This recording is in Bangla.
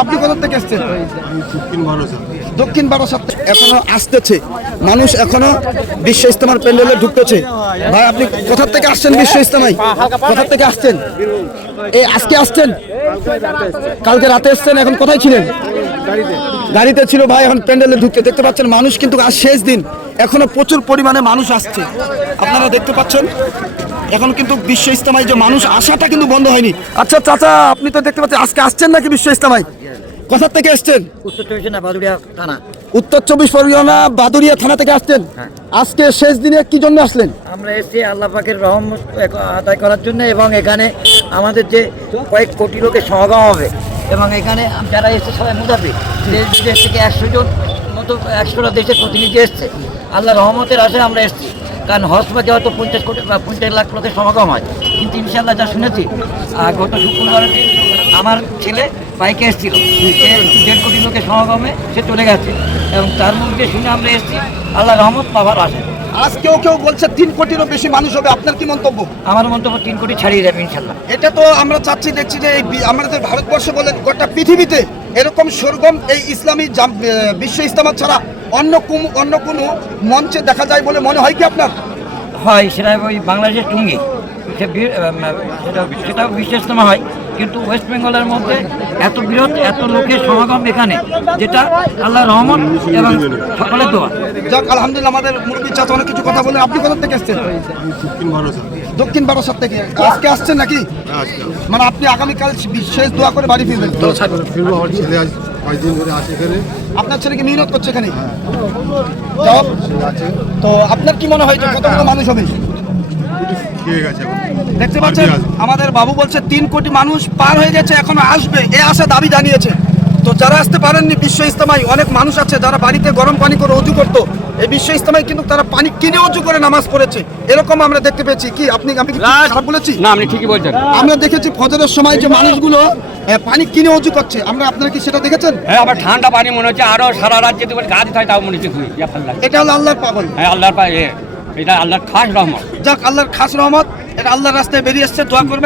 আপনি কোথা থেকে এসেছেন? দক্ষিণ বারাসাত এখনো আসতেছে মানুষ, এখনো বিশ্ব ইজতেমার প্যান্ডেলে ঢুকতেছে। ভাই আপনি কোথা থেকে আসছেন? বিশ্ব ইজতেমায় কোথা থেকে আসছেন? এই আজকে আসছেন, কালকে রাতে এসছেন, এখন কোথায় ছিলেন? গাড়িতে ছিল ভাই। এখন প্যান্ডেলে ঢুকতে দেখতে পাচ্ছেন মানুষ, কিন্তু আজ শেষ দিন, এখনো প্রচুর পরিমাণে মানুষ আসছে, আপনারা দেখতে পাচ্ছেন। এখন কিন্তু বিশ্ব ইজতেমায় যে মানুষ আসাটা কিন্তু বন্ধ হয়নি। আচ্ছা চাচা, আপনি তো দেখতে পাচ্ছেন আজকে আসছেন নাকি বিশ্ব ইজতেমায়? কোথা থেকে এসছেন? উত্তর 24 পরগনা বাদুড়িয়া থানা থেকে আসছেন। আজকে শেষ দিনে কি জন্য আসলেন? আমরা এসেছি আল্লাহ পাকের রহমত আদায় করার জন্য, এবং এখানে আমাদের যে কয়েক কোটি লোকের সমাগম হবে, এবং এখানে যারা এসছে সবাই মুদাফির, দেশ বিদেশ থেকে 100 জন মতো 100টা দেশের প্রতিনিধি এসছে। আল্লাহ রহমতের আশায় আমরা এসেছি, কারণ হজ বা যাওয়া তো 50 কোটি বা 50 লাখ লোকের সমাগম হয়। কিন্তু ইনশাল্লাহ যা শুনেছি, গত শুক্রবারের দিন আমার ছেলে বাইকে এসেছিল, সে 1.5 কোটি লোকের সমাগমে সে চলে গেছে, এবং তার মুখে শুনে আমরা এসেছি আল্লাহ রহমত পাওয়ার আশায়। আজ কেউ কেউ বলছে 3 কোটিরও বেশি মানুষ হবে, আপনার কি মন্তব্য? আমার মন্তব্য 3 কোটি ছাড়িয়ে যাবে ইনশাল্লাহ। এটা তো আমরা চাচ্ছি, দেখছি যে আমাদের ভারতবর্ষে বলেন গোটা পৃথিবীতে এরকম সরগম এই ইসলামী বিশ্ব ইজতেমা ছাড়া অন্য কোনো মঞ্চে দেখা যায় বলে মনে হয় কি আপনার? হয় সেটা ওই বাংলাদেশের টুঙ্গি, সেটাও বিশ্ব ইজতেমা হয়, কিন্তু ওয়েস্ট বেঙ্গলের মধ্যে এত বৃহৎ এত লোকের সমাগম এখানে, যেটা আল্লাহ রহমত এবং সকলের দোয়া। যাক আলহামদুলিল্লাহ, আমাদের মুরব্বী চাচা অনেক কিছু কথা বলে। আপনি কোথা থেকে এসেছেন? দক্ষিণ বারাসাত থেকে। আজকে আসছেন নাকি? মানে আপনি আগামীকাল শেষ দোয়া করে বাড়ি ফিরবেন? আমার ছেলে আজ 5 দিন ধরে আছে এখানে। আপনার ছেলে কি মেহনত করছে এখানে? তো আপনার কি মনে হয় যে কতগুলো মানুষ হবে? দেখতে পাচ্ছেন আমাদের বাবু বলছে 3 কোটি মানুষ পার হয়ে গেছে, এখনো আসবে, এ আশা দাবি জানিয়েছে। তো যারা আসতে পারেননি বিশ্ব ইজতেমায়, অনেক মানুষ আছে যারা বাড়িতে গরম পানি করে অজু করতো, এই বিশ্ব ইজতেমায় কিন্তু তারা পানি কিনে অজু করে নামাজ পড়েছে, এরকম আমরা দেখতে পেয়েছি। কি আমি কি খারাপ বলেছি? না, আপনি ঠিকই বলছেন। আমরা দেখেছি ফজরের সময় যে মানুষগুলো পানি কিনে অজু করছে, আপনারা কি সেটা দেখেছেন? হ্যাঁ, আবার ঠান্ডা পানি মনে হচ্ছে, আরো সারা রাত যদি গা দিতে হয় তাও মনে হচ্ছে এটা হলো আল্লাহর পাগল। হ্যাঁ, আল্লাহর এটা আল্লাহর খাস রহমত। যাক আল্লাহর খাস রহমত, এটা আল্লাহর রাস্তায় বেরিয়ে এসছে, দোয়া করবেন।